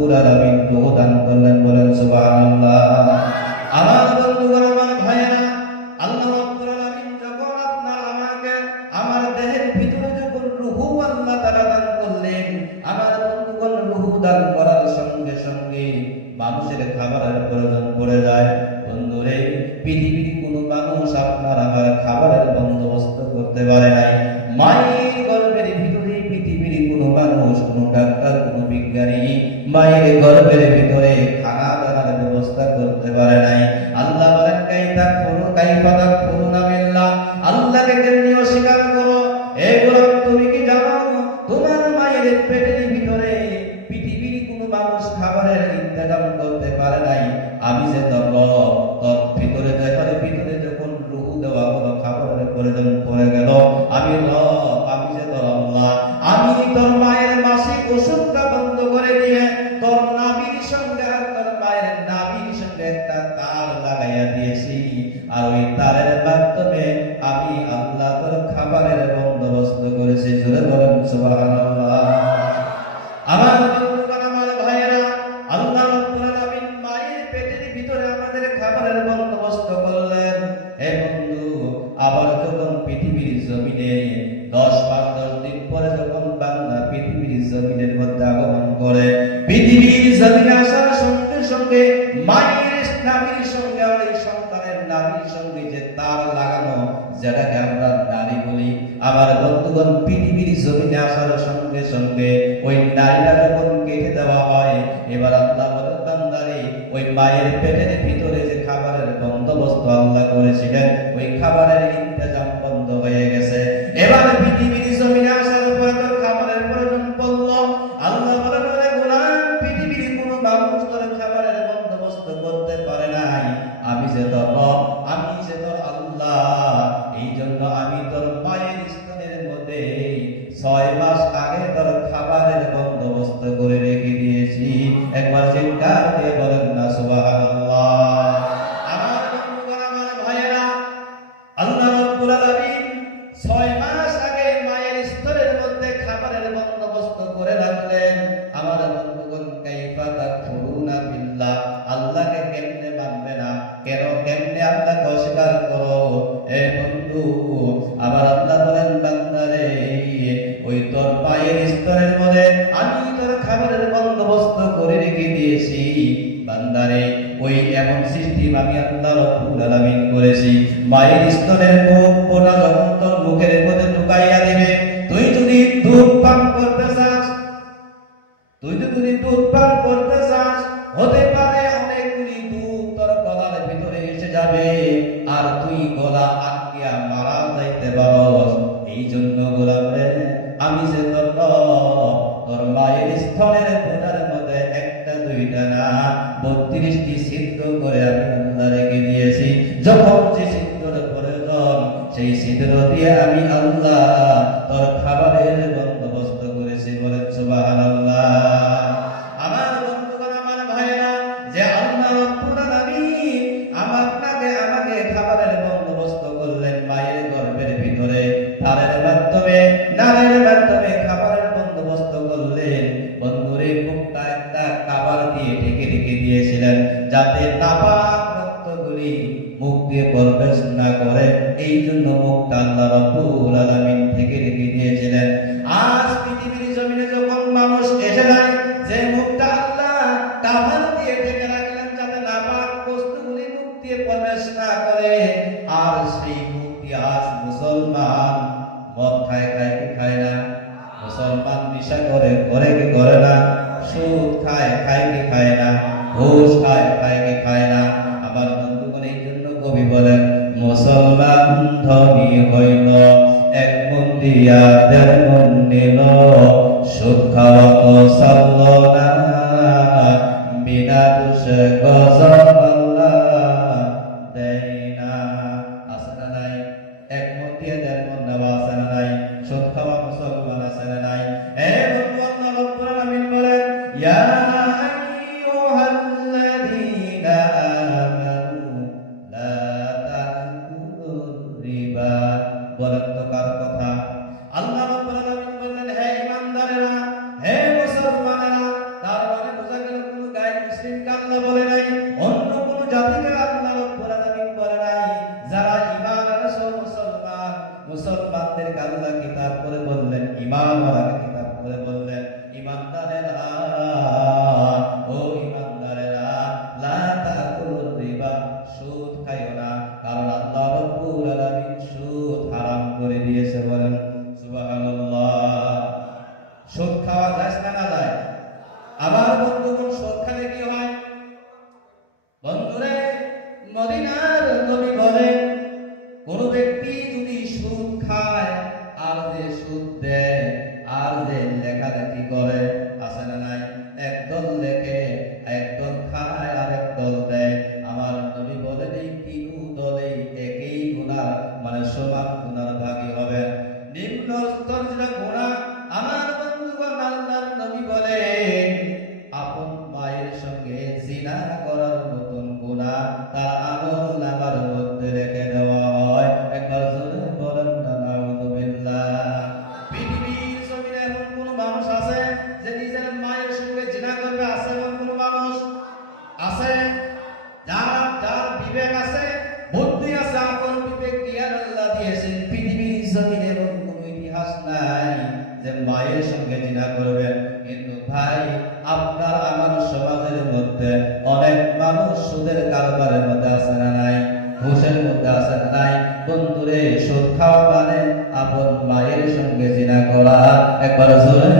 রব্বুল আলামিন দান করলেন, বলেন সুবহানাল্লাহ। আমার বন্ধুগণ, আমার ভাইয়েরা, আল্লাহ রাব্বুল আলামিন যখন আপনার আমাকে আমার দেহের ভিতরে যখন রূহ আল্লাহ তাআলা দান করলেন, আমার বন্ধুগণ রূহ দান করার সঙ্গে সঙ্গে মানুষের খাবারের প্রয়োজন পড়ে যায়। বন্ধুরে, পৃথিবীর কোন মানুষ আপনার আমার খাবারের বন্দোবস্ত করতে পারে নাই। মায়ের গর্ভের ভিতরে পৃথিবীর কোন মানুষ, কোন ডাক্তার, কোন বিজ্ঞানী মায়ের গর্ভের ভিতরে খানা দানার ব্যবস্থা করতে পারে নাই। আল্লাহ বলেন কাইফা তাকফুরুনা বিল্লাহ, আল্লাহকে কেমনে অস্বীকার করো? এই গোলাম, তুমি কি জানো তোমার মায়ের পেটের ভিতরে পৃথিবীর কোন মানুষ খাবারের ইন্তজাম করতে পারে নাই? আমি যে তোর ভিতরে দেহের ভিতরে যখন রূহ দেওয়া হলো, খাবারের প্রয়োজন পড়ে গেল, আমি যে তোর আল্লাহ, আমি তোর মায়ের মাসিক ওষুধটা বন্ধ করে দিয়ে তোর নাভির সঙ্গে আর তোর মায়ের নাভির সঙ্গে একটা তার লাগাইয়া দিয়েছি, আর ওই তারের মাধ্যমে আমি আল্লাহ তোর খাবারের বন্দোবস্ত করেছি। জোরে বলেন সুবহানাল্লাহ। আমার বন্ধুগণ, আমার ভাইয়েরা, আল্লাহ রাব্বুল আলামিন মায়ের পেটের ভিতরে আমাদের খাবারের বন্দোবস্ত করলেন। হে বন্ধু, আবার যখন পৃথিবীর জমিনে 10 মাস 10 দিন পরে যখন বান্দা পৃথিবীর জমিনের মধ্যে আগমন করে, পৃথিবীর জমিনে আসার সঙ্গে সঙ্গে মায়ের নাভির সঙ্গে আর এই সন্তানের নাভির সঙ্গে যে তার লাগানো, যেটাকে আমরা নারী বলি, আমার বন্ধুগণ পৃথিবীর জমিনে আসার সঙ্গে সঙ্গে ওই নারীটা যখন কেটে দেওয়া হয়, এবার আল্লাহ বলেন বান্দারে, ওই মায়ের পেটের ভিতরে যে খাবারের বন্দোবস্ত আল্লাহ করেছিলেন, ওই খাবারের ইন্তজাম বন্ধ হয়ে গেছে। এবার পৃথিবীর জমিনে আসার পরে তোর খাবারের প্রয়োজন পড়ল। আল্লাহ বলেন, ওরে গোলাম, পৃথিবীর কোনো মানুষ তোর খাবারের বন্দোবস্ত করতে পারে নাই। আমি যে তোর রব, আমি যে তোর আল্লাহ, এই জন্য আমি তোর মায়ের স্তনের মধ্যে 6 মাস আগে তোর খাবারের বন্দোবস্ত করে রেখে দিয়েছি। একবার চিৎকার দিয়ে বলেন না সুবহানাল্লাহ। আমার বন্ধুগণ, আমার ভাইয়েরা, আল্লাহ রাব্বুল আলামিন 6 মাস আগে মায়ের স্তনের মধ্যে খাবারের বন্দোবস্ত করে রাখলেন। আমার বন্ধুগণ, কাইফা তাকফুরুনা বিল্লাহ, আল্লাহকে কেমনে মানবে না? কেমনে আল্লাহকে অস্বীকার করো? এ বন্ধু, আবার আল্লাহ বলেন বান্দারে, ওই তোর মায়ের স্তনের মধ্যে আমি তোর খাবারের বন্দোবস্ত করে রেখে দিয়েছি। বান্দারে, ওই এমন সিস্টেম আমি আল্লাহ রাব্বুল আলামিন করেছি, মায়ের স্তনের মুখ পোড়া যখন তোর মুখের মধ্যে ঢুকাইয়া দিবে, তুই যদি দুধ পান করতে চাস, হতে পারে অনেকগুলি দুধ তোর গলার ভিতরে এসে যাবে, আর তুই গলা আটকিয়া মারা যাইতে পারস। এই জন্য গোলাম রে, আমি যে তোর মায়ের স্তনের পোড়ার মধ্যে 1টা 2টা না 32টি ছিদ্র করে আমি আল্লাহ রেখে দিয়েছি। যখন যে ছিদ্রের প্রয়োজন, সেই ছিদ্র দিয়ে আমি আল্লাহ তোর খাবারের বন্দোবস্ত করেছি। বলেন সুবহানাল্লাহ। আমার বন্ধুগণ, আমার ভাইয়েরা, যে আল্লাহ রাব্বুল আলামিন আমাকে খাবারের বন্দোবস্ত করলেন মায়ের গর্ভের ভিতরে, তারের মাধ্যমে, নারের মাধ্যমে খাবারের বন্দোবস্ত করলেন। বন্ধুরে, মুখটা একটা কাবার দিয়ে ঢেকে রেখে দিয়েছিলেন, যাতে নাপাক রক্তগুলি মুখ দিয়ে প্রবেশ না করে। এই জন্য মুখটা আল্লাহ রাব্বুল আলামিন ঢেকে রেখে দিয়েছিলেন। আজ পৃথিবীর জমিনে যখন মানুষ এসে যায়, যে মুখটা আল্লাহ কাবার দিয়ে ঢেকে রাখলেন, যাতে নাপাক বস্তুগুলি মুখ দিয়ে প্রবেশ না করে, আর সেই মুখ দিয়ে আজ মুসলমান মদ খায় কি খায় না? মুসলমান নেশা করে কি করে না? সুদ খায় কি খায় না? ঘুষ খায় কি খায় না? আবার বন্ধুগণ, এই জন্য কবি বলেন, মুসলমান ধনী হইল, 1 মন দিয়া 1.5 মন নিল, সুদ খাওয়া তো সারল না, বিনা দোষে গজব আল্লাহ দেয় না। আছে না নাই? 1 মন দিয়ে 1.5 মন দেওয়া আছে না নাই? সুদ খাওয়া মুসলমান আছে না নাই? এ বন্ধু, আল্লাহ রাব্বুল আলামিন বলেন, ইয়া আইয়ুহাল্লাযীনা আমানু লা তাকুলুর রিবা। বলেন তো কার কথা? আল্লাহ রাব্বুল আলামিন বললেন, হে ঈমানদারেরা, হে মুসলমানেরা। তার মানে বোঝা গেল মুসলিমকে আল্লাহ বলে নাই, অন্য কোন জাতিকে আল্লাহ রাব্বুল আলামিন বলে নাই। যারা ঈমান আনছে মুসলমান, মুসলমানদেরকে আল্লাহ কিতাব করে বললেন, ঈমানওয়ালাকে কিতাব করে বললেন, ঈমানদারেরা, ও ঈমানদারেরা, লা তাকুলুর রিবা, সুদ খাইও না, কারণ আল্লাহ রাব্বুল আলামিন সুদ হারাম করে দিয়েছে। বলেন সুবহানাল্লাহ। সুদ খাওয়া যায় না না যায়? আবার বন্ধুগণ, সুদ খেলে কি হয়? বন্ধুরে, মদিনার নবী বলেন, কোন ব্যক্তি যদি সুদ খায় আর যে সুদ দেয় আর যে লেখালেখি করে, আছে না নাই? একদল লেখে, একদল খায় আর একদল দেয়। আমার নবী বলেন এই তিন দলেই একই গুনাহ, মানে সমান গুনার ভাগী হবে। নিম্ন স্তর যেটা গুনাহ, আমার বন্ধুগণ, আল্লাহর নবী বলেন আপন মায়ের সঙ্গে জিনা করার মতন গুনাহ তার আমলনামার মধ্যে রেখে দেওয়া হয়। একবার জোরে বলেন না নাউযুবিল্লাহ। পৃথিবীর জমিনে এমন কোন মানুষ আছে যে নিজের মায়ের সঙ্গে জিনা করবে? আছে এমন কোন মানুষ? আছে? যার বিবেক আছে, বুদ্ধি আছে, আকল বিবেক জ্ঞান আল্লাহ দিয়েছেন, পৃথিবীর জমিনে এমন কোন ইতিহাস নাই যে মায়ের সঙ্গে জিনা করবেন। কিন্তু ভাই, আপনার আমার সমাজের মধ্যে অনেক মানুষ সুদের কারবারের মধ্যে আছে না নাই? ঘুষের মধ্যে আছে না নাই? বন্ধুরে, সুদ খাওয়া মানে আপন মায়ের সঙ্গে জিনা করা। একবার জোরে